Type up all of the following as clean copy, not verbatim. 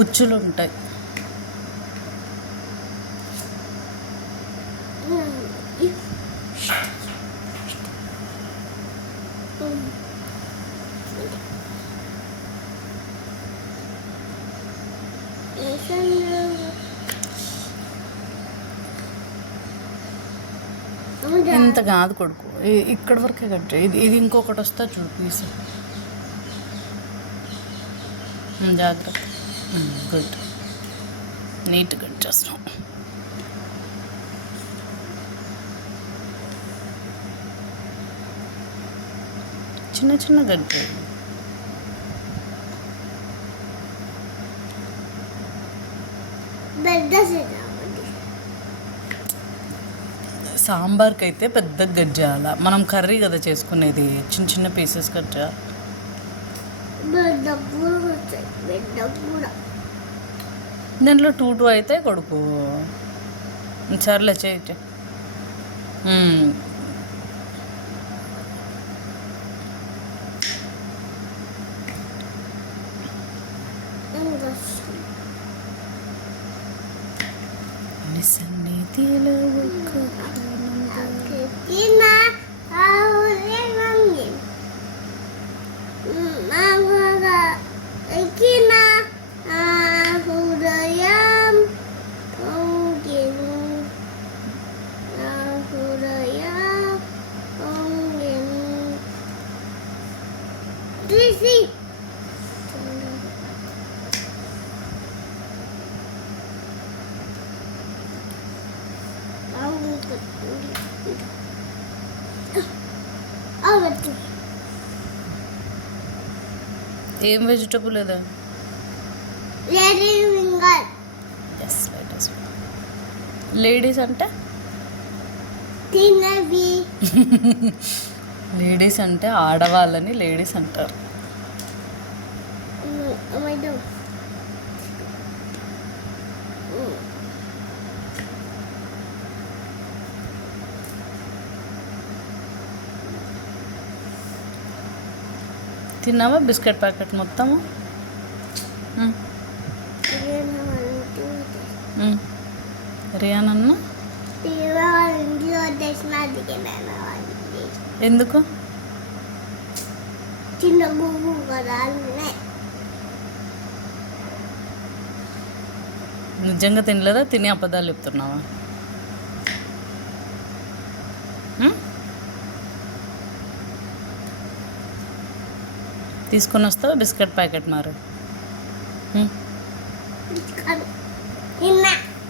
పుచ్చులు ఉంటాయి. ఇంత కాదు కొడుకు, ఇక్కడ వరకే కట్ చేయి. ఇది ఇంకొకటి వస్తా చూడు పీస్. జాగ్రత్త. గుడ్, నీట్ కట్ చేస్తున్నాం. చిన్న చిన్న కట్ చేయి. సాంబార్కి అయితే పెద్ద కట్ చేయాలి. మనం కర్రీ కదా చేసుకునేది, చిన్న చిన్న పీసెస్ కట్ చేయాలి. దాంట్లో 2 అయితే కొడుకు. సర్లే చేయి. సన్నిధిలో ఏం వెజిటబుల్ లేదా? లేడీస్ అంటే లేడీస్ అంటే ఆడవాళ్ళని లేడీస్ అంటారు. తిన్నావా బిస్కెట్ ప్యాకెట్ మొత్తము? రియానన్న ఎందుకు? నిజంగా తినలేదా? తిని అబద్ధాలు చెప్తున్నావా? తీసుకొని వస్తావా బిస్కెట్ ప్యాకెట్? మరి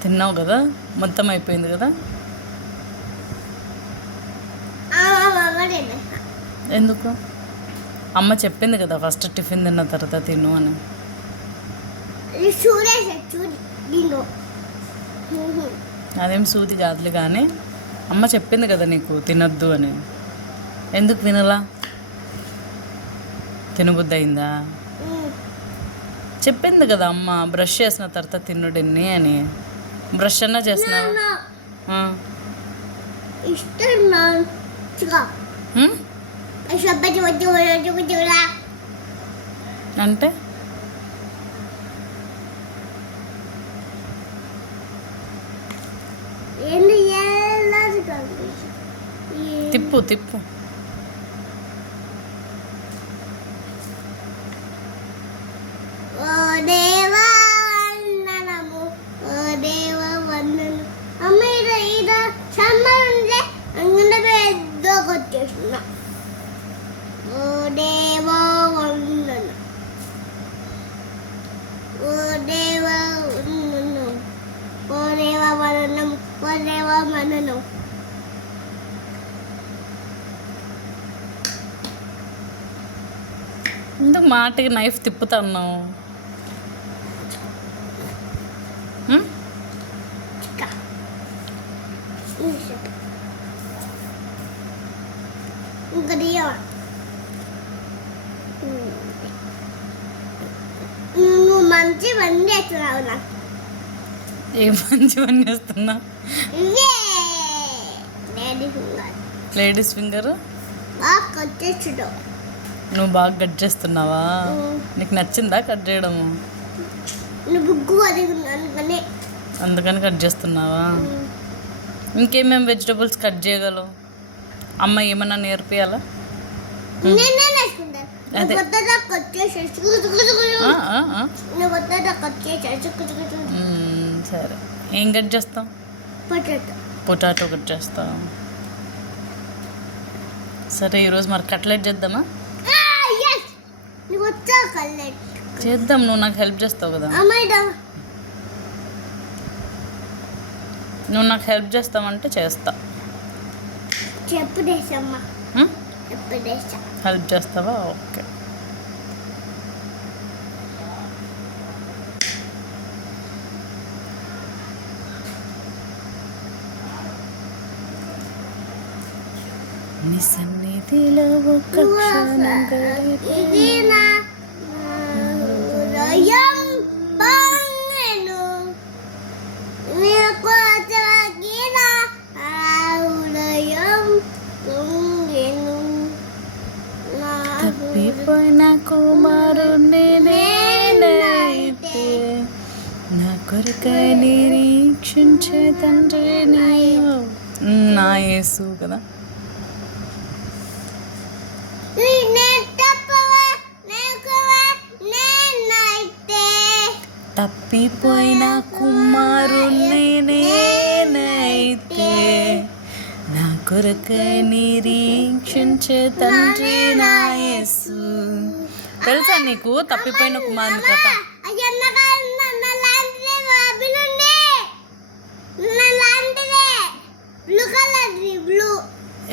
తిన్నావు కదా, మొత్తం అయిపోయింది కదా. ఎందుకు? అమ్మ చెప్పింది కదా ఫస్ట్ టిఫిన్ తిన్న తర్వాత తిను అని. అదేం సూది కాదులే కానీ అమ్మ చెప్పింది కదా నీకు తినొద్దు అని. ఎందుకు వినలా? తినబుద్ధి అయిందా? చెప్పింది కదా అమ్మ బ్రష్ చేసిన తర్వాత తిన్నుడిన్ని అని. బ్రష్ అన్నా చేసినావా? అంటే తిప్పు తిప్పు. ఎందుకు మాటకి నైఫ్ తిప్పుతున్నావు? నువ్వు మంచి పని చేస్తున్నావు. ఏ మంచి పని చేస్తున్నా? లేడీస్ ఫింగర్ నువ్వు బాగా కట్ చేస్తున్నావా? నీకు నచ్చిందా కట్ చేయడము? నువ్వు బుగ్గు అది అందుకనే అందుకని కట్ చేస్తున్నావా? ఇంకేమేమి వెజిటబుల్స్ కట్ చేయగలవు? అమ్మ ఏమన్నా నేర్పియాలా? నేనే నేర్చుకుంటాను. అదే. కొత్తగా కట్ చేసేసి ఆ, ఆ, ఆ. నువ్వు కొత్తగా కట్ చేసేసి సరే, ఏం కట్ చేస్తావు? పొటాటో పొటాటో కట్ చేస్తావు. సరే, ఈరోజు మరి కట్లెట్ చేద్దామా? yes నువ్వు వచ్చా కల్లెట్ చేద్దాం, నువ్వు నాకు హెల్ప్ చేస్తావు కదా. అమ్మాయిడా నువ్వు నాకు హెల్ప్ చేస్తావంటే చేస్తా. చెప్పు దేశమ్మ ఉం? చెప్పు దేశం హెల్ప్ చేస్తావా? ఓకే. నీ సన్నిధిలో ఒక్క క్షణం గడిపే ఇది నా హృదయం బంగెను నీకు అతగిన హృదయం బంగెను నా తప్పిపోయిన కుమారుణ్ణి నేనైతే నా కొరకై నిరీక్షించే తండ్రి నీవు. నా యేసు కదా. తప్పిపోయిన కుమారుణ్ణి నేనైతే నా కొరకై నిరీక్షించే తండ్రి నా యేసు. తెలుసా నీకు తప్పిపోయిన కుమారుని కథ?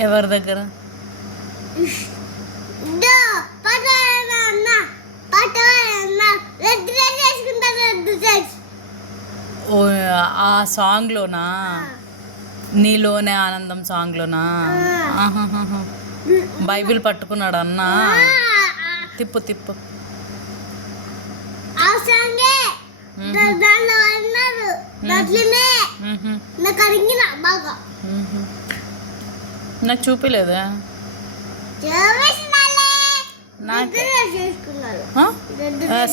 ఎవరి దగ్గర? ఓ, ఆ సాంగ్లోనా? నీలోనే ఆనందం సాంగ్లోనా? ఆహాహాహా. బైబిల్ పట్టుకున్నాడు అన్న. తిప్పు తిప్పు. నాకు చూపిలేదా? నాకు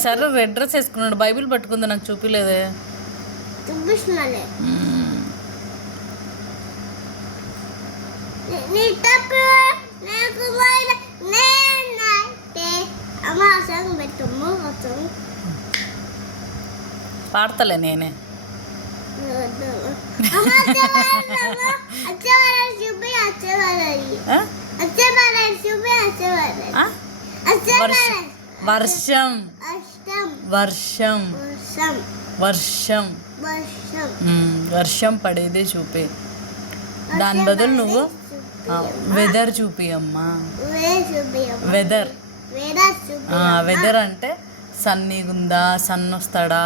సరే, రెడ్ డ్రెస్ వేసుకున్నాడు, బైబిల్ పట్టుకుంది, నాకు చూపిలేదే. పాడతలే నేనే. ఆ? వర్షం వర్షం వర్షం వర్షం పడేదే చూపి. దాని బదులు నువ్వు వెదర్ చూపి అమ్మా. వెదర్ వెదర్ అంటే సన్నీగుందా, సన్ వస్తాడా,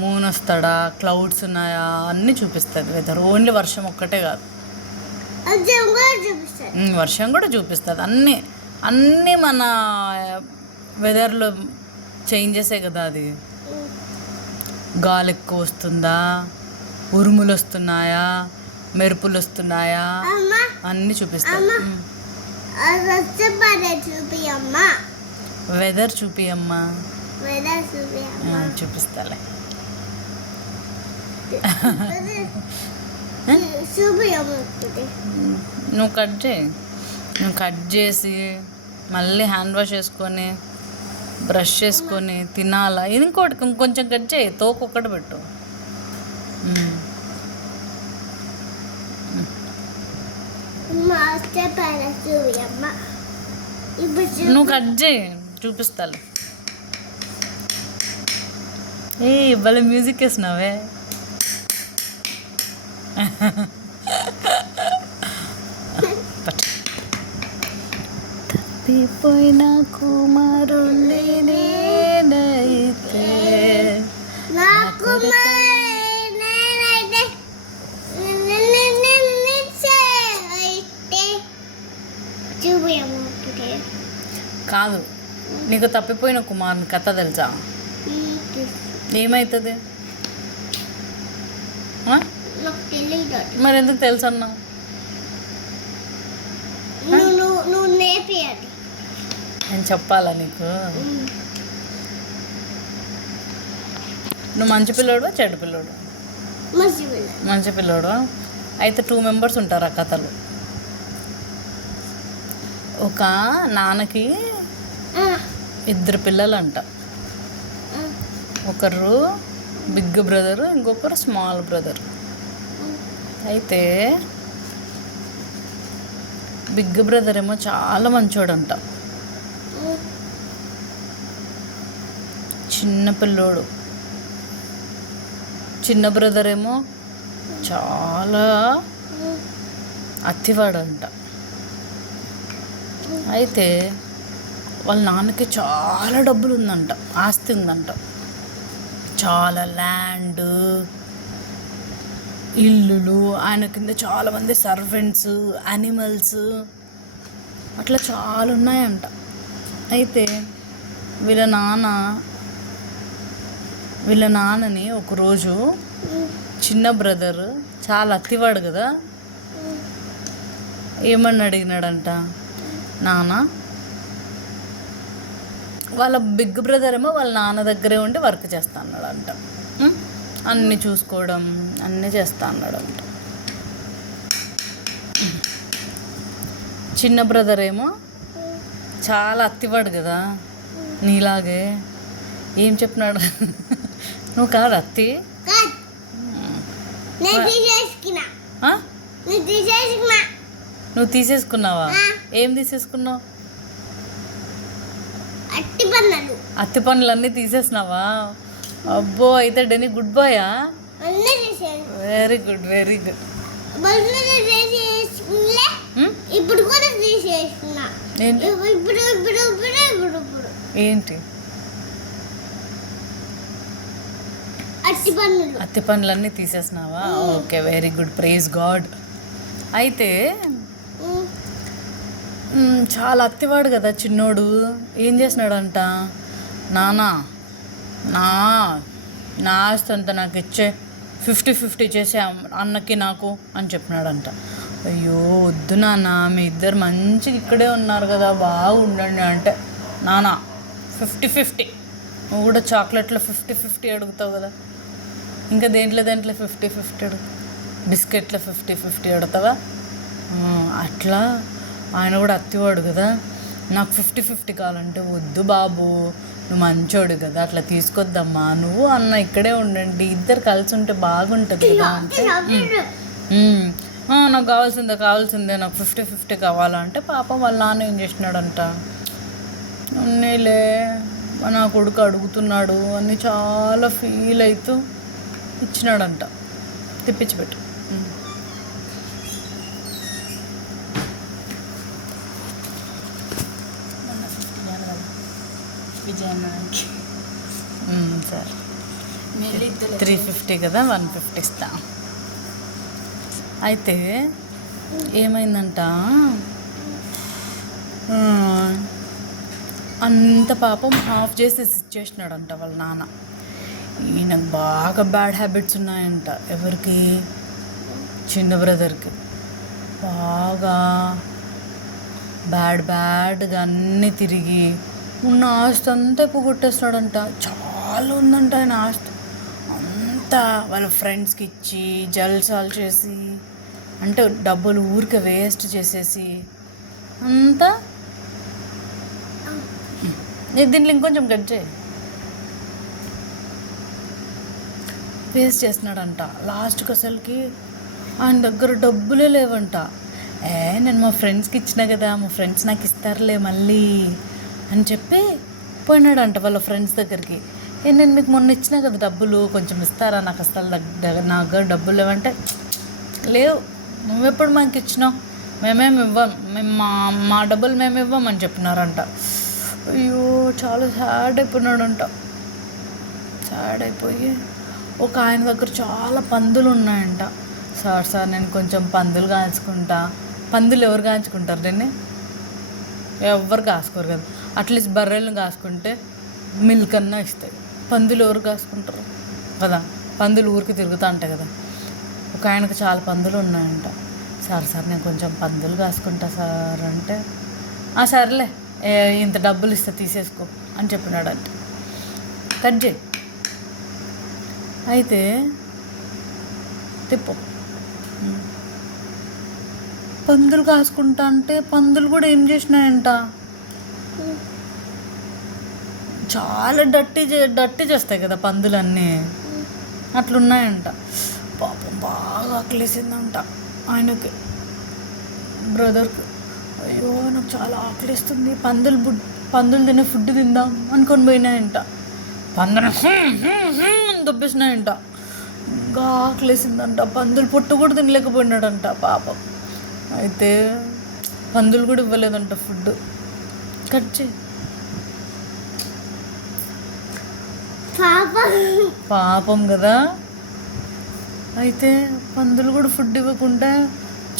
మూన్ వస్తాడా, క్లౌడ్స్ ఉన్నాయా అన్నీ చూపిస్తుంది వెదర్. ఓన్లీ వర్షం ఒక్కటే కాదు, వర్షం కూడా చూపిస్తుంది. అన్నీ అన్నీ మన వెదర్లో చేంజెసే కదా. అది గాలి ఎక్కువ వస్తుందా, ఉరుములు వస్తున్నాయా, మెరుపులు వస్తున్నాయా, అన్నీ చూపిస్తుంది. వెదర్ చూపి అమ్మా. చూపిస్తాలే. నువ్వు కట్ చేయి. నువ్వు కట్ చేసి మళ్ళీ హ్యాండ్ వాష్ చేసుకొని బ్రష్ చేసుకొని తినాలా. ఇంకోటి ఇంకొంచెం కట్ చేయి, తోకు ఒక్కటి పెట్టు. నువ్వు కట్ చేయి, చూపిస్తాలే. ఏ ఇవాళ మ్యూజిక్ వేసినావే. తప్పిపోయిన కుమారుణ్ణి నేనైతే కాదు. నీకు తప్పిపోయిన కుమారుని కథ తెలుసా? ఏమవుతుంది మరి? ఎందుకు తెలుసు అన్నా? నేను చెప్పాలా నీకు? నువ్వు మంచి పిల్లోడు చెడ్డ పిల్లోడు? మంచిపిల్ల. మంచి పిల్లోడు. అయితే 2 మెంబర్స్ ఉంటారు ఆ కథలు. ఒక నాన్నకి 2 పిల్లలంట. ఒకరు బిగ్ బ్రదరు, ఇంకొకరు స్మాల్ బ్రదర్. అయితే బిగ్ బ్రదర్ ఏమో చాలా మంచోడంట. చిన్న పిల్లోడు. చిన్న బ్రదర్ ఏమో చాలా అతివాడంట. అయితే వాళ్ళ నాన్నకి చాలా డబ్బులు ఉందంట, ఆస్తి ఉందంట, చాలా ల్యాండ్, ఇల్లులు, ఆయన కింద చాలామంది సర్వెంట్స్, యానిమల్స్, అట్లా చాలా ఉన్నాయంట. అయితే వీళ్ళ నాన్నని ఒకరోజు చిన్న బ్రదర్ చాలా అత్తివాడు కదా, ఏమని అడిగినాడంట, నాన్న వాళ్ళ బిగ్ బ్రదర్ ఏమో వాళ్ళ నాన్న దగ్గరే ఉండి వర్క్ చేస్తా అన్నాడంట. అన్నీ చూసుకోవడం అన్నీ చేస్తా అన్నాడంట. చిన్న బ్రదర్ ఏమో చాలా అత్తివాడు కదా నీలాగే, ఏం చెప్పినాడు, నువ్వు కాదు అత్తి, నువ్వు తీసేసుకున్నావా? ఏం తీసేసుకున్నావు? అత్తి పనులన్నీ తీసేసినావా? అబ్బో, అయితే డెనీ గుడ్ బాయా? Very good, very good. ఏంటి? అత్తి పనులన్నీ తీసేసినావా? Okay, very good, praise God. అయితే చాలా అత్తివాడు కదా చిన్నోడు, ఏం చేసినాడంట, నానా నా ఆస్తి అంతా నాకు ఇచ్చే, 50-50 చేసే అన్నకి నాకు అని చెప్పినాడంట. అయ్యో వద్దు నాన్న, మీ ఇద్దరు మంచిగా ఇక్కడే ఉన్నారు కదా, బాగుండండి అంటే, నానా 50-50, నువ్వు కూడా చాక్లెట్లో 50-50 అడుగుతావు కదా, ఇంకా దేంట్లో 50-50 అడుగు, బిస్కెట్లో 50-50 అడుగుతావా? అట్లా ఆయన కూడా అత్తివాడు కదా, నాకు 50-50 కావాలంటే, వద్దు బాబు నువ్వు మంచోడు కదా, అట్లా తీసుకొద్దమ్మా, నువ్వు అన్న ఇక్కడే ఉండండి, ఇద్దరు కలిసి ఉంటే బాగుంటుంది కదా అంటే, నాకు కావాల్సిందే నాకు 50-50 కావాలంటే, పాపం వాళ్ళ నాన్న ఏం చేసినాడంట, ఉన్నీలే నా కొడుకు అడుగుతున్నాడు అని చాలా ఫీల్ అవుతూ ఇచ్చినాడంట. తిప్పించిపెట్టు. సార్ 350 కదా, 150 ఇస్తా. అయితే ఏమైందంట, అంత పాపం హాఫ్ చేసి ఇచ్చేసినాడంట వాళ్ళ నాన్న. ఈయనకు బాగా బ్యాడ్ హ్యాబిట్స్ ఉన్నాయంట. ఎవరికి? చిన్న బ్రదర్కి. బాగా బ్యాడ్గా అన్నీ తిరిగి ఉన్న ఆస్తి అంతా పోగొట్టేస్తాడంట. చాలా ఉందంట ఆయన ఆస్తి అంతా. వాళ్ళ ఫ్రెండ్స్కి ఇచ్చి జల్సాలు చేసి, అంటే డబ్బులు ఊరికే వేస్ట్ చేసేసి అంతా. దీంట్లో ఇంకొంచెం కట్ చేయి. వేస్ట్ చేస్తున్నాడంట. లాస్ట్కి అసలుకి ఆయన దగ్గర డబ్బులే లేవంట. నేను మా ఫ్రెండ్స్కి ఇచ్చిన కదా, మా ఫ్రెండ్స్ నాకు ఇస్తారులే మళ్ళీ అని చెప్పి పోయినాడంట వాళ్ళ ఫ్రెండ్స్ దగ్గరికి. నేను మీకు మొన్న ఇచ్చినా కదా డబ్బులు, కొంచెం ఇస్తారా, నాకు అసలు నాకు డబ్బులు లేవంటే, లేవు, నువ్వెప్పుడు మాకు ఇచ్చినావు, మేమేమి ఇవ్వం, మా డబ్బులు మేము ఇవ్వమని చెప్పినారంట. అయ్యో చాలా సాడ్ అయిపోయినాడంట. సాడ్ అయిపోయి ఒక ఆయన దగ్గర చాలా పందులు ఉన్నాయంట. సార్ నేను కొంచెం పందులు కాల్చుకుంటా. పందులు ఎవరు కాల్చుకుంటారు? దీన్ని ఎవరు కాసుకోరు కదా. అట్లీస్ట్ బర్రెలను కాసుకుంటే మిల్క్ అన్నా ఇస్తాయి. పందులు ఎవరు కాసుకుంటారు కదా, పందులు ఊరికి తిరుగుతూ ఉంటాయి కదా. ఒక ఆయనకు చాలా పందులు ఉన్నాయంట. సార్ నేను కొంచెం పందులు కాసుకుంటా సార్ అంటే, సర్లే ఇంత డబ్బులు ఇస్తే తీసేసుకో అని చెప్పినాడంట. కట్ చేయి. అయితే తిప్పు. పందులు కాసుకుంటా అంటే పందులు కూడా ఏం చేసినాయంట, చాలా డట్టి చేస్తాయి కదా పందులన్నీ, అట్లున్నాయంట. పాపం బాగా ఆకలేసిందంట ఆయనకి, బ్రదర్కి. అయ్యో నాకు చాలా ఆకలిస్తుంది, పందులు తినే ఫుడ్ తిందాం అనుకొని పోయినాయంట. పందులు దొబ్బేసినాయంట. ఇంకా ఆకలేసిందంట, పందులు పొట్టు కూడా తినలేకపోయినాడంట పాపం. అయితే పందులు కూడా ఇవ్వలేదంట ఫుడ్. కట్ చేయి. పాపం కదా. అయితే పందులు కూడా ఫుడ్ ఇవ్వకుండా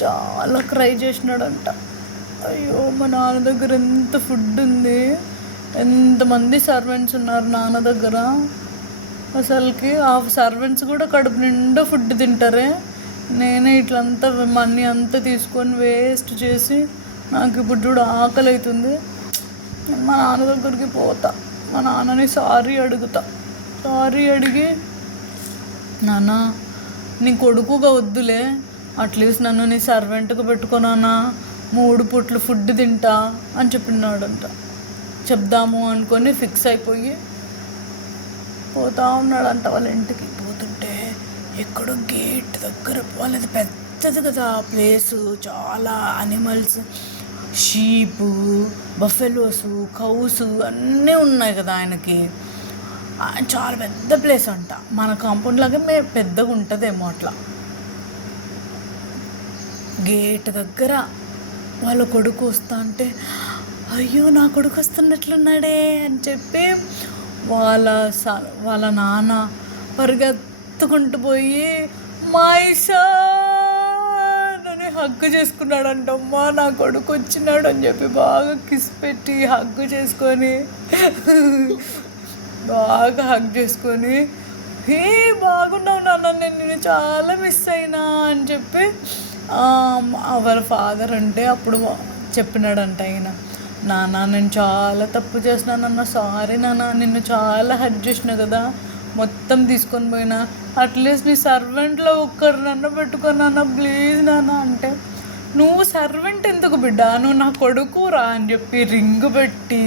చాలా క్రై చేసినాడంట. అయ్యో మా నాన్న దగ్గర ఎంత ఫుడ్ ఉంది, ఎంతమంది సర్వెంట్స్ ఉన్నారు నాన్న దగ్గర, అసలుకి ఆ సర్వెంట్స్ కూడా కడుపు నిండా ఫుడ్ తింటారే, నేనే ఇట్లంతా మనీ అంతా తీసుకొని వేస్ట్ చేసి నాకు ఇప్పుడు చూడు ఆకలి అవుతుంది. మా నాన్న దగ్గరికి పోతా, మా నాన్నని సారీ అడుగుతా. సారీ అడిగి, నాన్న నీ కొడుకుగా వద్దులే, అట్లీస్ట్ నన్ను నీ సర్వెంట్గా పెట్టుకున్నానా, 3 పూట్లు ఫుడ్ తింటా అని చెప్పినాడంట. చెప్దాము అనుకొని ఫిక్స్ అయిపోయి పోతా ఉన్నాడంట వాళ్ళ ఇంటికి. పోతుంటే ఎక్కడో గేట్ దగ్గర, వాళ్ళది పెద్దది కదా ప్లేసు, చాలా అనిమల్స్, షీపు, బఫెలోసు, కౌసు అన్నీ ఉన్నాయి కదా ఆయనకి. చాలా పెద్ద ప్లేస్ అంట, మన కాంపౌండ్ లాగే పెద్దగా ఉంటుందేమో అట్లా. గేట్ దగ్గర వాళ్ళ కొడుకు వస్తా అంటే, అయ్యో నా కొడుకు వస్తున్నట్లున్నాడే అని చెప్పి వాళ్ళ నాన్న పరిగెత్తుకుంటూ పోయి మై సన్ అని హగ్గు చేసుకున్నాడంటమ్మా. నా కొడుకు వచ్చినాడు అని చెప్పి బాగా కిస్ పెట్టి హగ్గు చేసుకొని, బాగా హగ్ చేసుకొని, హే బాగున్నావు నాన్న, నేను నిన్ను చాలా మిస్ అయినా అని చెప్పి వాళ్ళ ఫాదర్ అంటే అప్పుడు చెప్పినాడంట ఆయన, నాన్న నేను చాలా తప్పు చేసినానన్న, సారీ నాన్న, నిన్ను చాలా హర్ట్ చేసిన కదా, మొత్తం తీసుకొని పోయినా, అట్లీస్ట్ నీ సర్వెంట్లో ఒక్కరు నన్ను పెట్టుకున్నానా ప్లీజ్ నాన్న అంటే, నువ్వు సర్వెంట్ ఎందుకు బిడ్డ, నువ్వు నా కొడుకు రా అని చెప్పి రింగ్ పెట్టి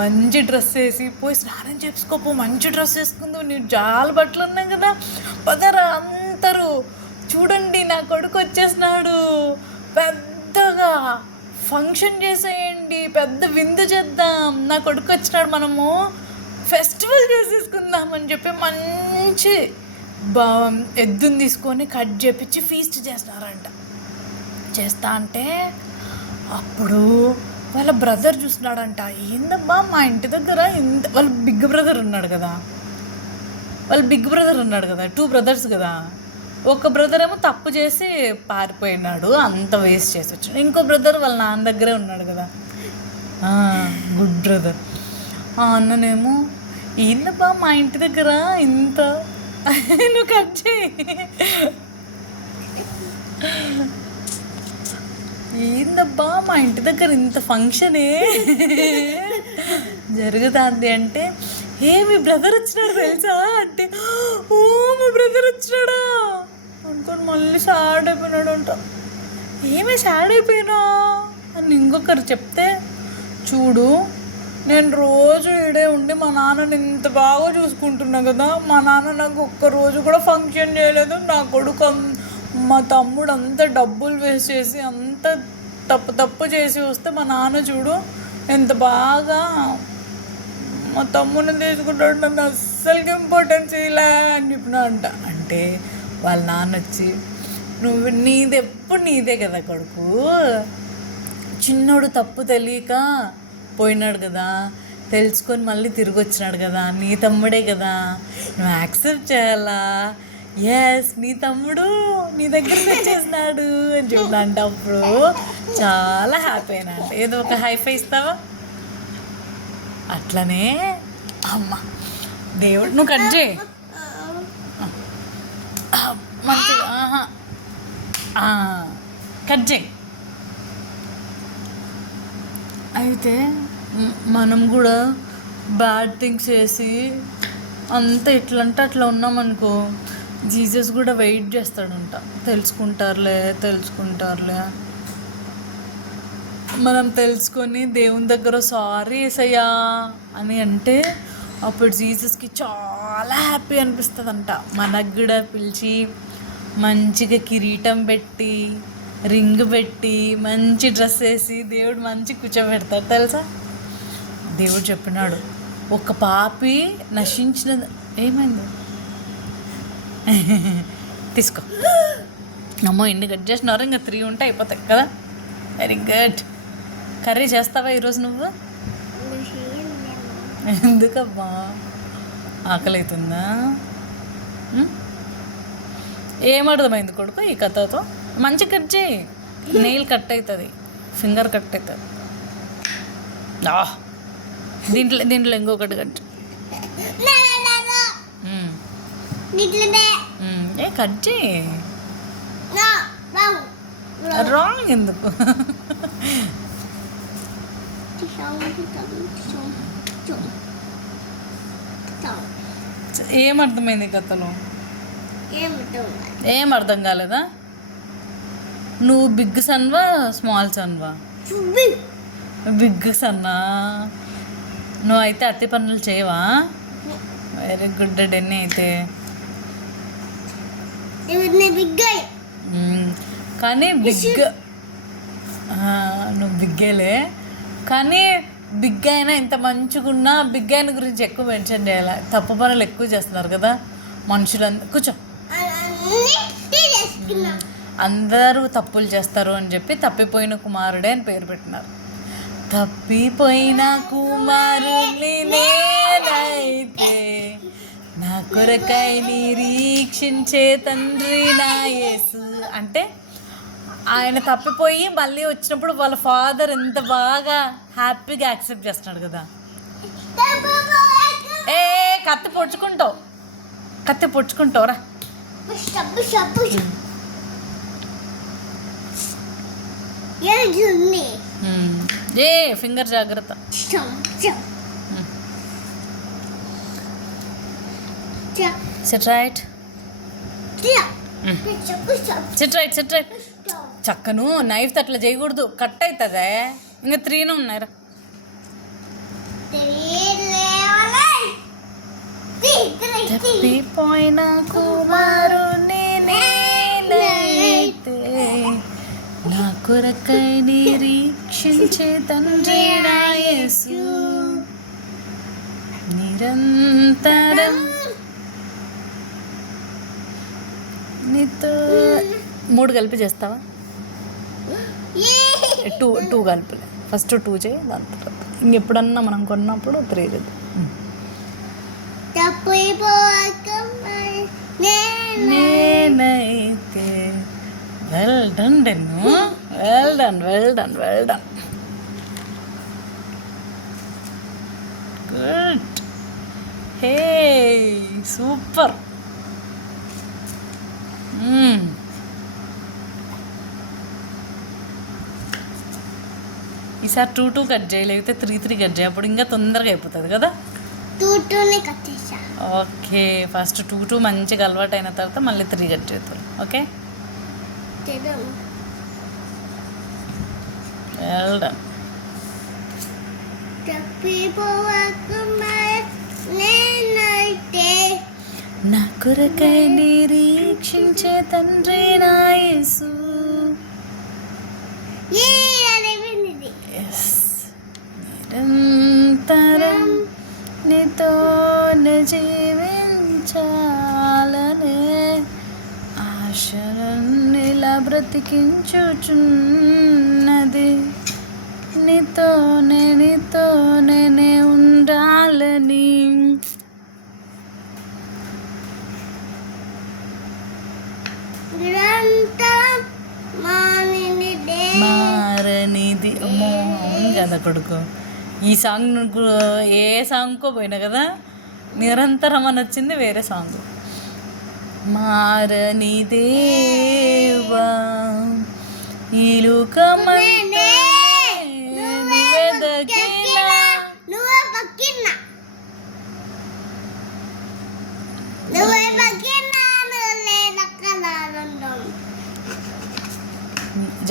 మంచి డ్రెస్ వేసి, పోయి స్నానం చేసుకోపో, మంచి డ్రెస్ వేసుకుందు, నీకు చాలా బట్టలు ఉన్నాయి కదా, పదరా అందరూ చూడండి నా కొడుకు వచ్చేసినాడు, పెద్దగా ఫంక్షన్ చేసేయండి, పెద్ద విందు చేద్దాం, నా కొడుకు వచ్చినాడు, మనము ఫెస్టివల్ చేసేసుకుందాం అని చెప్పి మంచి ఎద్దుని తీసుకొని కట్ చేపించి ఫీస్ట్ చేస్తున్నారంట. చేస్తా అంటే అప్పుడు వాళ్ళ బ్రదర్ చూస్తున్నాడంట, ఏందబ్బా మా ఇంటి దగ్గర వాళ్ళ బిగ్ బ్రదర్ ఉన్నాడు కదా, 2 బ్రదర్స్ కదా, ఒక బ్రదర్ ఏమో తప్పు చేసి పారిపోయినాడు, అంత వేస్ట్ చేసి వచ్చాడు, ఇంకో బ్రదర్ వాళ్ళ నాన్న దగ్గరే ఉన్నాడు కదా, గుడ్ బ్రదర్. ఆ అన్ననేమో, ఏందబ్బా మా ఇంటి దగ్గర ఇంత, నువ్వు కట్ చేయి, ఏందబ్బా మా ఇంటి దగ్గర ఇంత ఫంక్షనే జరుగుతుంది అంటే, మీ బ్రదర్ వచ్చినాడు తెలుసా అంటే, ఓ మా బ్రదర్ వచ్చినాడా అనుకొని మళ్ళీ సాడ్ అయిపోయినాడు అంట. సాడ్ అయిపోయినా అని ఇంకొకరు చెప్తే, చూడు నేను రోజు ఈడే ఉండి మా నాన్నని ఇంత బాగా చూసుకుంటున్నా కదా, మా నాన్న నాకు ఒక్కరోజు కూడా ఫంక్షన్ చేయలేదు, నా కొడుకు మా తమ్ముడు అంత డబ్బులు వేస్ట్ చేసి అంత తప్పు చేసి వస్తే మా నాన్న చూడు ఎంత బాగా మా తమ్ముడిని తీసుకుంటాడు, నన్ను అస్సలకి ఇంపార్టెన్స్ ఇలా అని చెప్పినా అంట. అంటే వాళ్ళ నాన్న వచ్చి, నువ్వు ఎప్పుడు నీదే కదా కొడుకు, చిన్నోడు తప్పు తెలియక పోయినాడు కదా, తెలుసుకొని మళ్ళీ తిరిగి వచ్చినాడు కదా, నీ తమ్ముడే కదా, నువ్వు యాక్సెప్ట్ చేయాలా, ఎస్ నీ తమ్ముడు నీ దగ్గరికి వచ్చేసినాడు అని చెప్తాంట. అప్పుడు చాలా హ్యాపీ అయినా అంట. ఏదో ఒక హైఫై ఇస్తావా? అట్లనే అమ్మ దేవుడు, నువ్వు కట్ చేయి మంచిగా, కట్ చేయి. అయితే మనం కూడా బ్యాడ్ థింగ్స్ చేసి అంత ఇట్లంటే అట్లా ఉన్నామనుకో జీసస్ కూడా వెయిట్ చేస్తాడంట, తెలుసుకుంటారులే. మనం తెలుసుకొని దేవుని దగ్గర సారీ యేసయ్యా అని అంటే అప్పుడు జీసస్కి చాలా హ్యాపీ అనిపిస్తుందంట. మనకు కూడా పిలిచి మంచిగా కిరీటం పెట్టి రింగ్ పెట్టి మంచి డ్రెస్ వేసి దేవుడు మంచి కూర్చోబెడతాడు తెలుసా. దేవుడు చెప్పినాడు, ఒక పాపి నశించిన ఏమైంది తీసుకో అమ్మో ఎన్ని కట్ చేసినారు, ఇంకా 3 ఉంటే అయిపోతాయి కదా. Very good. కర్రీ చేస్తావా ఈరోజు నువ్వు? ఎందుకమ్మా ఆకలి అవుతుందా? ఏమర్థమైంది కొడుకు ఈ కథతో? మంచి కట్ చేయి, నెయిల్ కట్ అవుతుంది, ఫింగర్ కట్ అవుతుంది. దీంట్లో ఇంకొకటి కట్ ఏ కట్ చేయి. రాంగ్ ఎందుకు? ఏమర్థమైంది కథలో? ఏం అర్థం కాలేదా? నువ్వు బిగ్ సన్వా స్మాల్ సన్వా? బిగ్ సన్నా. నువ్వు అయితే అతి పనులు చేయవా? వెరీ గుడ్ డెన్నీ అయితే. కానీ నువ్వు బిగ్గేలే, కానీ బిగ్ అయినా ఇంత మంచిగున్నా బిగ్ అయిన గురించి ఎక్కువ మెన్షన్ చేయాలి. తప్పు పనులు ఎక్కువ చేస్తున్నారు కదా మనుషులందరూ. కూర్చో. అందరూ తప్పులు చేస్తారు అని చెప్పి తప్పిపోయిన కుమారుడే అని పేరు పెట్టినారు. తప్పిపోయిన కుమారుని నేనైతే నా కొరకై నిరీక్షించే తండ్రి నా యేసు అంటే ఆయన తప్పిపోయి మళ్ళీ వచ్చినప్పుడు వాళ్ళ ఫాదర్ ఎంత బాగా హ్యాపీగా యాక్సెప్ట్ చేస్తున్నాడు కదా. ఏ కత్తి పొడుచుకుంటావు రా. ఏ ఫింగర్ జాగ్రత్త. Sit right. చక్కను నైఫ్ అట్లా చేయకూడదు, కట్ అవుతుందే. ఇంకా 3 ఉన్నాయిరా. తప్పిపోయిన కుమారుని నేనైతే నా కొరకై నిరీక్షించే తండ్రి నా యేసు నిరంతరం నీతో. 3 కలిపి చేస్తావా? 2 కలిపి. ఫస్ట్ 2 చేయి, దాని తర్వాత ఇంకెప్పుడన్నా మనం కొన్నప్పుడు 3 చేద్దాం. నేనైతే వెల్ డన్ డెన్ను, well done good. Hey super. ఈసారి 2 కట్ చేయి, లేకపోతే 3 కట్ చేయి, అప్పుడు ఇంకా తొందరగా అయిపోతుంది కదా. 2 కట్ చేసా. ఓకే, ఫస్ట్ 2 మంచిగా అలవాటు అయిన తర్వాత మళ్ళీ 3 కట్ చేద్దాం. Okay, well done. నా కొరకై నిరీక్షించే తండ్రి నా యేసు. నిరంతరం నీతోనే జీవించాలనే ఆశలన్నిలా బ్రతికించుచున్నది. నీతోనే ఉండాలని. మారనిది. అమ్మో అవును కదా కొడుకు. ఈ సాంగ్ ఏ సాంగ్కో పోయినా కదా, నిరంతరం అని వచ్చింది వేరే సాంగ్. మారని దేవా ఈ లోకమంతా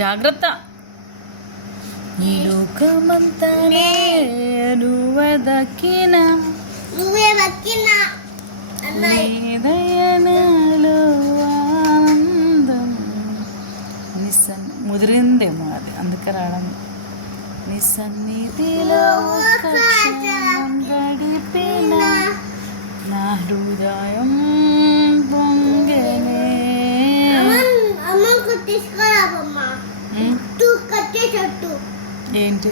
జాగ్రత్త. ఈ లోకమంతా నువ్వే దక్కిన నువ్వే దక్కిన దయనాలో ఆనందం. ముదిరిందేమో అది, అందుకే రావడం. నీ సన్నిధిలో ఒక్క క్షణం గడిపిన నా హృదయం పొంగనే. అమ్మకు తీసుకురాబమ్మా. కట్టేటట్టు ఏంటి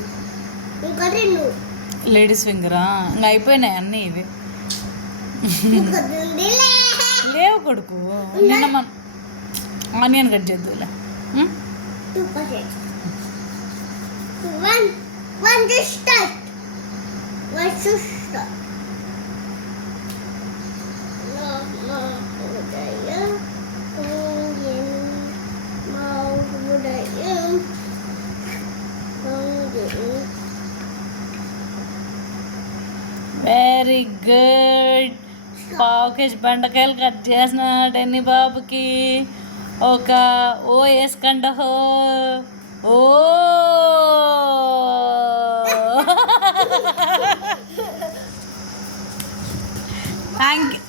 ఇంకోటి నువ్వు లేడీస్ ఫింగరా? ఇంకా అయిపోయినాయి అన్నీ ఇవి. లేవు కొడుకు, నిన్న మన ఆనియన్ కట్ చేద్దులే. One to start. One to start. Very good. పావు కేజీ బెండకాయలు కట్ చేసిన డెన్ని బాబుకి ఒక ఓ వేసుకండ హో. Oh thank you.